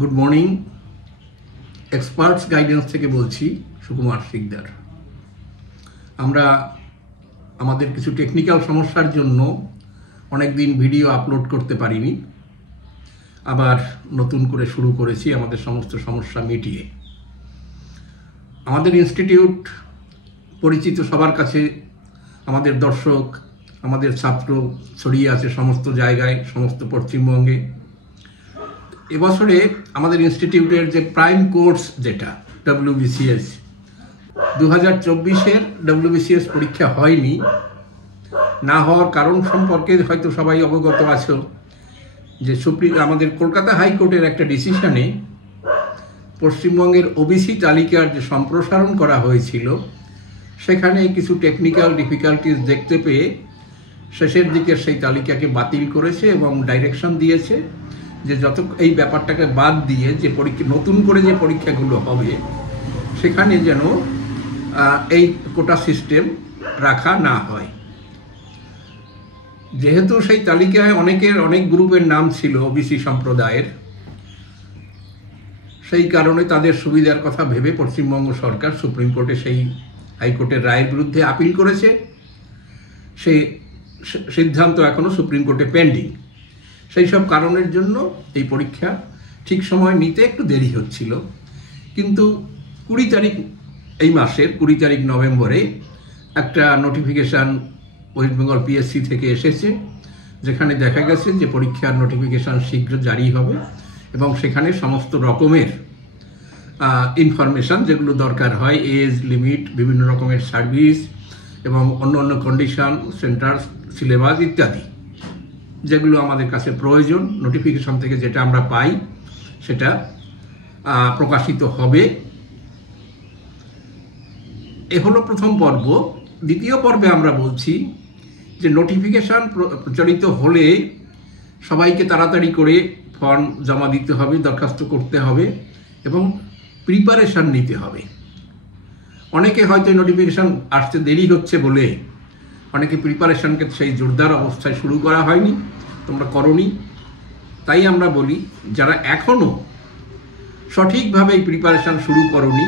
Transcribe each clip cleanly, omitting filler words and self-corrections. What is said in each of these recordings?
Good morning. Experts guidance থেকে বলছি, সুকুমার শিকদার। আমরা আমাদের কিছু টেকনিক্যাল সমস্যার জন্য অনেক দিন ভিডিও আপলোড করতে পারিনি, আবার নতুন করে শুরু করেছি আমাদের সমস্ত সমস্যা মিটিয়ে। আমাদের ইনস্টিটিউট পরিচিত সবার কাছে, আমাদের দর্শক, আমাদের ছাত্র ছড়িয়ে আছে সমস্ত জায়গায়, সমস্ত পশ্চিমবঙ্গে। এবছরে আমাদের ইনস্টিটিউটের যে প্রাইম কোর্স, যেটা WBCS 2024-এর WBCS পরীক্ষা হয়নি। না হওয়ার কারণ সম্পর্কে হয়তো সবাই অবগত আছো যে আমাদের কলকাতা হাইকোর্টের একটা ডিসিশনে পশ্চিমবঙ্গের ওবিসি তালিকার যে সম্প্রসারণ করা হয়েছিল, সেখানে কিছু টেকনিক্যাল ডিফিকাল্টিস দেখতে পেয়ে শেষের দিকে সেই তালিকাকে বাতিল করেছে এবং ডাইরেকশন দিয়েছে যে এই ব্যাপারটাকে বাদ দিয়ে যে নতুন করে যে পরীক্ষাগুলো হবে সেখানে যেন এই কোটা সিস্টেম রাখা না হয়। যেহেতু সেই তালিকায় অনেক গ্রুপের নাম ছিল ওবিসি সম্প্রদায়ের, সেই কারণে তাদের সুবিধার কথা ভেবে পশ্চিমবঙ্গ সরকার সুপ্রিম কোর্টে সেই হাইকোর্টের রায়ের বিরুদ্ধে আপিল করেছে। সেই সিদ্ধান্ত এখনো সুপ্রিম কোর্টে পেন্ডিং। সেই সব কারণের জন্য এই পরীক্ষা ঠিক সময় নিতে একটু দেরি হচ্ছিল। কিন্তু 20 তারিখ, এই মাসের 20 তারিখ নভেম্বরে একটা নোটিফিকেশান ওয়েস্ট বেঙ্গল PSC থেকে এসেছে, যেখানে দেখা গেছে যে পরীক্ষার নোটিফিকেশান শীঘ্র জারি হবে এবং সেখানে সমস্ত রকমের ইনফরমেশান যেগুলো দরকার হয়, এজ লিমিট, বিভিন্ন রকমের সার্ভিস এবং অন্য কন্ডিশন, সেন্টার, সিলেবাস ইত্যাদি, যেগুলো আমাদের কাছে প্রয়োজন, নোটিফিকেশন থেকে যেটা আমরা পাই সেটা প্রকাশিত হবে। এ হলো প্রথম পর্ব। দ্বিতীয় পর্বে আমরা বলছি যে নোটিফিকেশন প্রচারিত হলে সবাইকে তাড়াতাড়ি করে ফর্ম জমা দিতে হবে, দরখাস্ত করতে হবে এবং প্রিপারেশন নিতে হবে। অনেকে হয়তো নোটিফিকেশন আসতে দেরি হচ্ছে বলে অনেকে প্রিপারেশনকে সেই জোরদার অবস্থায় শুরু করা হয়নি, তোমরা করনি। তাই আমরা বলি, যারা এখনও সঠিকভাবে এই প্রিপারেশন শুরু করনি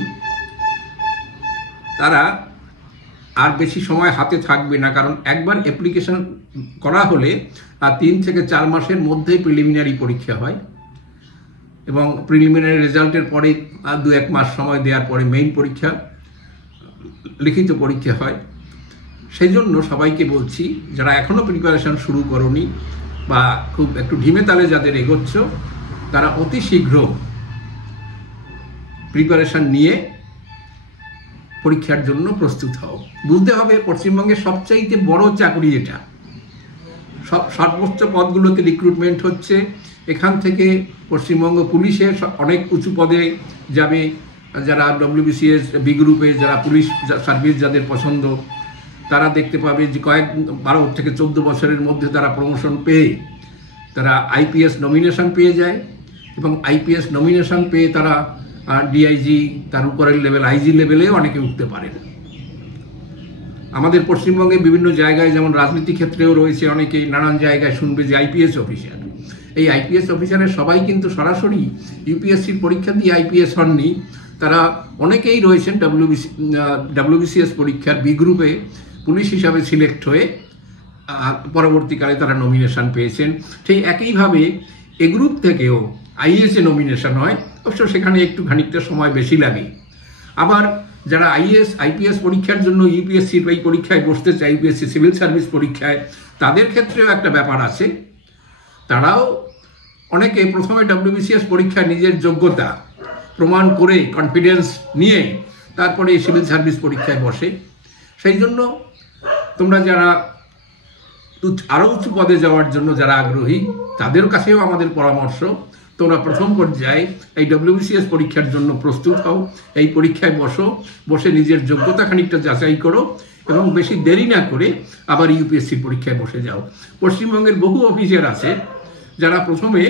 তারা আর বেশি সময় হাতে থাকবে না, কারণ একবার অ্যাপ্লিকেশন করা হলে 3 থেকে 4 মাসের মধ্যে প্রিলিমিনারি পরীক্ষা হয় এবং প্রিলিমিনারি রেজাল্টের পরে 2-1 মাস সময় দেওয়ার পরে মেইন পরীক্ষা, লিখিত পরীক্ষা হয়। সেই জন্য সবাইকে বলছি, যারা এখনও প্রিপারেশন শুরু করনি বা খুব একটু ঢিমে তালে যাদের এগোচ্ছ, তারা অতি শীঘ্র প্রিপারেশন নিয়ে পরীক্ষার জন্য প্রস্তুত হও। বুঝতে হবে, পশ্চিমবঙ্গের সবচাইতে বড় চাকরি এটা, সর্বোচ্চ পদগুলোতে রিক্রুটমেন্ট হচ্ছে। এখান থেকে পশ্চিমবঙ্গ পুলিশের অনেক উঁচু পদে যাবে যারা WBCS B গ্রুপে, যারা পুলিশ সার্ভিস যাদের পছন্দ, তারা দেখতে পাবে যে 12 থেকে 14 বছরের মধ্যে তারা প্রমোশন পেয়ে তারা IPS নমিনেশন পেয়ে যায় এবং IPS নমিনেশন পেয়ে তারা DIG, তার উপরের লেভেল IG লেভেলে অনেকে উঠতে পারেন। আমাদের পশ্চিমবঙ্গে বিভিন্ন জায়গায়, যেমন রাজনীতি ক্ষেত্রেও রয়েছে অনেকেই, নানান জায়গায় শুনবে যে IPS অফিসার। এই IPS অফিসারের সবাই কিন্তু সরাসরি UPSCর পরীক্ষা দিয়ে IPS হননি। তারা অনেকেই রয়েছেন WBCS পরীক্ষার B গ্রুপে পুলিশ হিসাবে সিলেক্ট হয়ে পরবর্তীকালে তারা নমিনেশন পেয়েছেন। ঠিক একইভাবে এ গ্রুপ থেকেও IAS-এ নমিনেশন হয়, অবশ্য সেখানে একটু খানিকটা সময় বেশি লাগে। আবার যারা IPS পরীক্ষার জন্য UPSCর এই পরীক্ষায় বসতে চায়, UPSC সিভিল সার্ভিস পরীক্ষায়, তাদের ক্ষেত্রেও একটা ব্যাপার আছে। তারাও অনেকে প্রথমে WBCS পরীক্ষায় নিজের যোগ্যতা প্রমাণ করে কনফিডেন্স নিয়ে তারপরে সিভিল সার্ভিস পরীক্ষায় বসে। সেই জন্য তোমরা যারা আরও উঁচু পদে যাওয়ার জন্য যারা আগ্রহী, তাদের কাছেও আমাদের পরামর্শ, তোমরা প্রথম পর্যায়ে এই WBCS পরীক্ষার জন্য প্রস্তুত হও, এই পরীক্ষায় বসে নিজের যোগ্যতা খানিকটা যাচাই করো এবং বেশি দেরি না করে আবার UPSC পরীক্ষায় বসে যাও। পশ্চিমবঙ্গের বহু অফিসার আছে যারা প্রথমে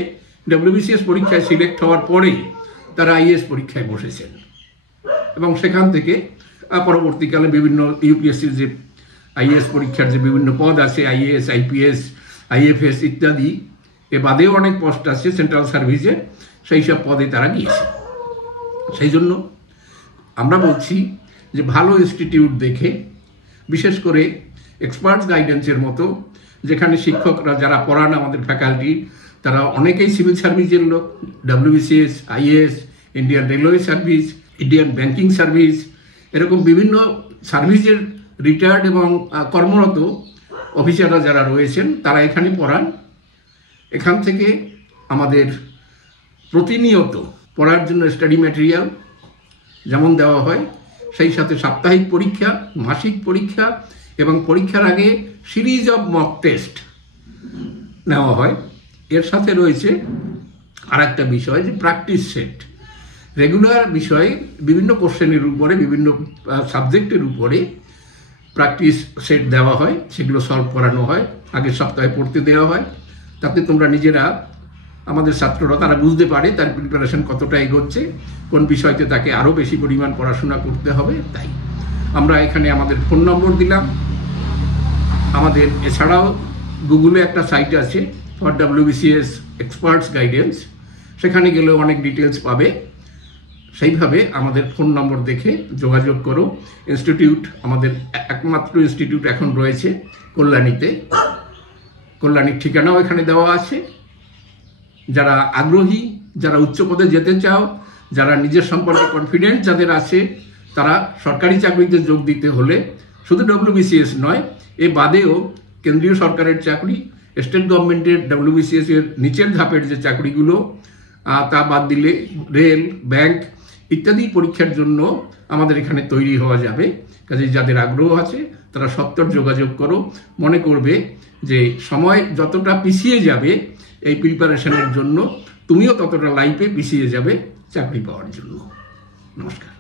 WBCS পরীক্ষায় সিলেক্ট হওয়ার পরে তারা IAS পরীক্ষায় বসেছেন এবং সেখান থেকে পরবর্তীকালে বিভিন্ন UPSCর যে IAS পরীক্ষার যে বিভিন্ন পদ আছে, IAS, IPS, IFS ইত্যাদি, এ বাদেও অনেক পোস্ট আছে সেন্ট্রাল সার্ভিসে, সেই সব পদে তারা গিয়েছে। সেই জন্য আমরা বলছি যে ভালো ইনস্টিটিউট দেখে, বিশেষ করে এক্সপার্টস গাইডেন্সের মতো, যেখানে শিক্ষকরা যারা পড়ান আমাদের ফ্যাকাল্টি তারা অনেকেই সিভিল সার্ভিসের লোক, WBCS, IAS, Indian railway service, Indian banking service, এরকম বিভিন্ন সার্ভিসের রিটায়ার্ড এবং কর্মরত অফিসাররা যারা রয়েছেন তারা এখানে পড়ান। এখান থেকে আমাদের প্রতিনিয়ত পড়ার জন্য স্টাডি ম্যাটেরিয়াল যেমন দেওয়া হয়, সেই সাথে সাপ্তাহিক পরীক্ষা, মাসিক পরীক্ষা এবং পরীক্ষার আগে সিরিজ অফ মক টেস্ট নেওয়া হয়। এর সাথে রয়েছে আর একটা বিষয় যে প্র্যাকটিস সেট, রেগুলার বিষয়ে বিভিন্ন কোশ্চেনের উপরে, বিভিন্ন সাবজেক্টের উপরে প্র্যাকটিস সেট দেওয়া হয়, সেগুলো সলভ করানো হয়, আগের সপ্তাহে পড়তে দেওয়া হয়। তাতে তোমরা নিজেরা, আমাদের ছাত্ররা তারা বুঝতে পারে তার প্রিপারেশন কতটা এগোচ্ছে, কোন বিষয়তে তাকে আরও বেশি পরিমাণ পড়াশোনা করতে হবে। তাই আমরা এখানে আমাদের ফোন নম্বর দিলাম। আমাদের এছাড়াও গুগলে একটা সাইট আছে ফর WBCS এক্সপার্টস গাইডেন্স, সেখানে গেলেও অনেক ডিটেলস পাবে। সেইভাবে আমাদের ফোন নম্বর দেখে যোগাযোগ করো। ইনস্টিটিউট, আমাদের একমাত্র ইনস্টিটিউট এখন রয়েছে কল্যাণীতে। কল্যাণীর ঠিকানাও এখানে দেওয়া আছে। যারা আগ্রহী, যারা উচ্চ পদে যেতে চাও, যারা নিজের সম্পর্কে কনফিডেন্ট যাদের আছে, তারা সরকারি চাকরিতে যোগ দিতে হলে শুধু WBCS নয়, এ বাদেও কেন্দ্রীয় সরকারের চাকরি, স্টেট গভর্নমেন্টের WBCS এর নিচের ধাপের যে চাকরিগুলো, তা বাদ দিলে রেল, ব্যাংক ইত্যাদি পরীক্ষার জন্য আমাদের এখানে তৈরি হওয়া যাবে। কাজে যাদের আগ্রহ আছে তারা সত্বর যোগাযোগ করো। মনে করবে যে সময় যতটা পিছিয়ে যাবে এই প্রিপারেশনের জন্য, তুমিও ততটা লাইফে পিছিয়ে যাবে চাকরি পাওয়ার জন্য। নমস্কার।